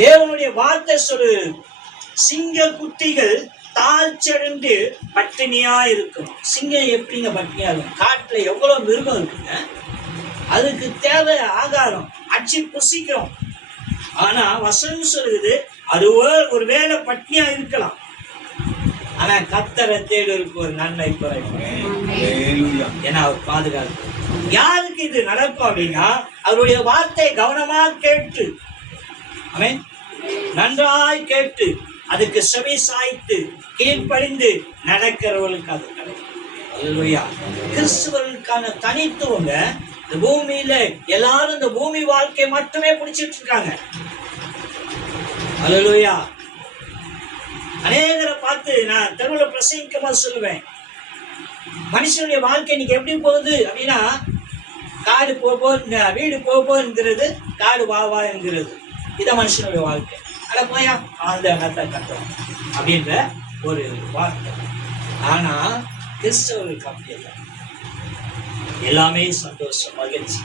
தேவனுடைய வார்த்தை சொல்லு, சிங்க குட்டிகள் தாழ்ச்சடைந்து பட்டினியா இருக்கும். சிங்கம் எப்படிங்க பட்டினியா இருக்கும்? காட்டுல எவ்வளவு மிருகம் இருக்குங்க, அதுக்கு தேவை ஆகாரம், அடிச்சு புசிக்கிறோம். ஆனா வசனம் சொல்லுது அது ஒரு வேளை பட்னியா இருக்கலாம், ஆனா கர்த்தரை தேடுவதற்கு ஒரு நன்மை குறைக்கும். ஏன்னா அவர் பாதுகாப்பு. யாருக்கு இது நடக்கும் அப்படின்னா, அவருடைய வார்த்தை கவனமா கேட்டு, ஆமென், நன்றாய் கேட்டு அதுக்கு செவி சாய்த்து கீழ்ப்படிந்து நடக்கிறவர்களுக்கு அது கிடைக்கும். அல்லேலூயா. கிறிஸ்துவர்களுக்கான தனித்துவங்க இந்த பூமியில எல்லாரும் இந்த பூமி வாழ்க்கை மட்டுமே பிடிச்சிட்டு இருக்காங்க. அல்லேலூயா. அநேகரை பார்த்து நான் தெருவில் பிரசங்கிக்கமா சொல்லுவேன், மனுஷனுடைய வாழ்க்கை இன்னைக்கு எப்படி போகுது அப்படின்னா, காடு போகுது, வீடு போகுதுங்கிறது, காடு வா என்கிறது. இதான் மனுஷனுடைய வாழ்க்கை. அட போயா அந்த இடத்தை கட்டுறோம் அப்படின்ற ஒரு வார்த்தை. ஆனா கிறிஸ்தவர்களுக்கு அப்படி இல்லை, எல்லாமே சந்தோஷம், மகிழ்ச்சி.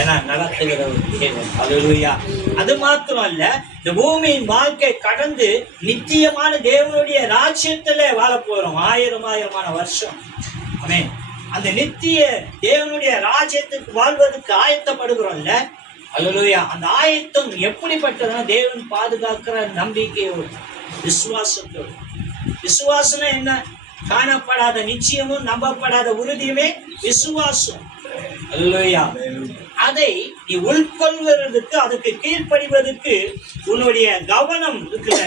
ஏன்னா நடத்துகிற ஒரு தேவன். அல்லேலூயா. அது மாத்திரம் அல்ல, இந்த பூமியின் வாழ்க்கை கடந்து நித்தியமான தேவனுடைய ராஜ்யத்துல வாழ போறோம். ஆயிரமான வருஷம். ஆமென். அந்த நித்திய தேவனுடைய ராஜ்யத்துக்கு வாழ்வதற்கு ஆயத்தப்படுகிறோம்ல. அல்லேலூயா. அந்த ஆயத்தம் எப்படிப்பட்டதுன்னா, தேவன் பாதுகாக்கிற நம்பிக்கையோடு, விசுவாசத்தோடு. விசுவாசம் என்ன? காணப்படாத நிச்சயமும் நம்பப்படாத உறுதியுமே விசுவாசம். அல்லேலூயா. அதை நீ உட்கொள்வதற்கு, அதுக்கு கீழ்ப்படிவதற்கு உன்னுடைய கவனம் இருக்கிற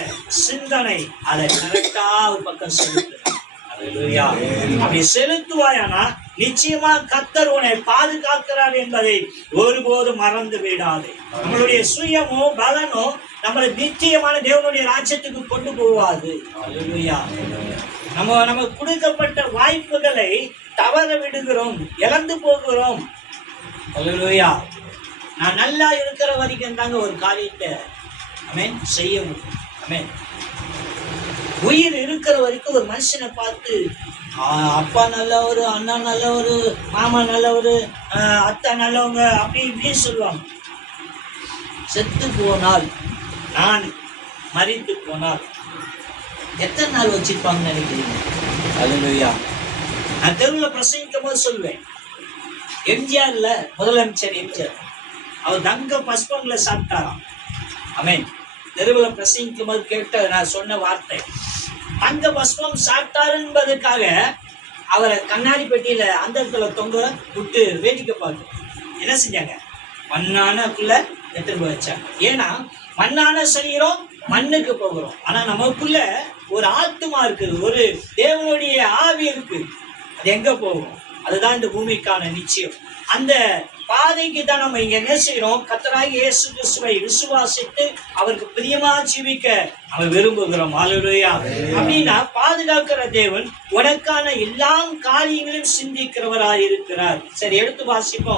சிந்தனை அதை கரெக்டா ஒரு பக்கம் செலுத்து. அல்லேலூயா. அப்படி செலுத்துவாயானா நிச்சயமா கர்த்தர் உன்னை பாதுகாக்கிறார் என்பதை ஒருபோதும் மறந்து விடாது. நம்மளுடைய சுயமோ பலனோ நம்மளை நிச்சயமான தேவனுடைய ராஜ்யத்துக்கு கொண்டு போவாது. அல்லேலூயா. நமக்கு கொடுக்கப்பட்ட வாய்ப்புகளை தவற விடுகிறோம், இழந்து போகிறோம். அல்லேலூயா. நான் நல்லா இருக்கிற வரைக்கும் தாங்க ஒரு காரியத்தை ஆமென் செய்ய முடியும். ஆமென். உயிர் இருக்கிற வரைக்கும் ஒரு மனுஷனை பார்த்து அப்பா நல்லவர், அண்ணா நல்லவர், மாமா நல்லவர், அத்தா நல்லவங்க அப்படி இப்படின்னு சொல்லுவாங்க. செத்து போனால், நான் மரித்து போனால் எத்தனை நாள் வச்சிருப்பாங்கன்னு நினைக்கிறீங்க? அல்லேலூயா. நான் தெருவில் பிரசங்கிக்கும் போது சொல்லுவேன், எம்ஜிஆர்ல முதலமைச்சர் எம்ஜிஆர் அவர் தங்க பஸ்பங்களை சாப்பிட்டாராம். ஆமென். தெருவில் பிரசங்கிக்கும் போது கேட்ட நான் சொன்ன வார்த்தை, தங்க பஸ்பம் சாப்பிட்டாரு என்பதற்காக அவரை கண்ணாடி பெட்டியில அந்த இடத்துல தொங்க விட்டு வேடிக்கை பார்த்து என்ன செஞ்சாங்க? மண்ணானக்குள்ள எடுத்துட்டு போய் வச்சாங்க. ஏன்னா மண்ணான சரீரம் மண்ணுக்கு போகிறோம், ஆனா நமக்குள்ள ஒரு ஆத்மா இருக்குது, ஒரு தேவனுடைய ஆவி இருக்கு. அது எங்க போகும்? அதுதான் இந்த பூமிக்கான நிச்சயம். அந்த பாதைக்கு தான் நம்ம இங்க என்ன செய்யறோம்? கர்த்தராகிய இயேசு கிறிஸ்துவை விசுவாசித்து அவருக்கு பிரியமா ஜீவிக்க நம்ம விரும்புகிறோம். அல்லேலூயா. அப்படின்னா பாதுகாக்கிற தேவன் உனக்கான எல்லா காரியங்களையும் சிந்திக்கிறவராய் இருக்கிறார். சரி, எடுத்து வாசிப்போம்.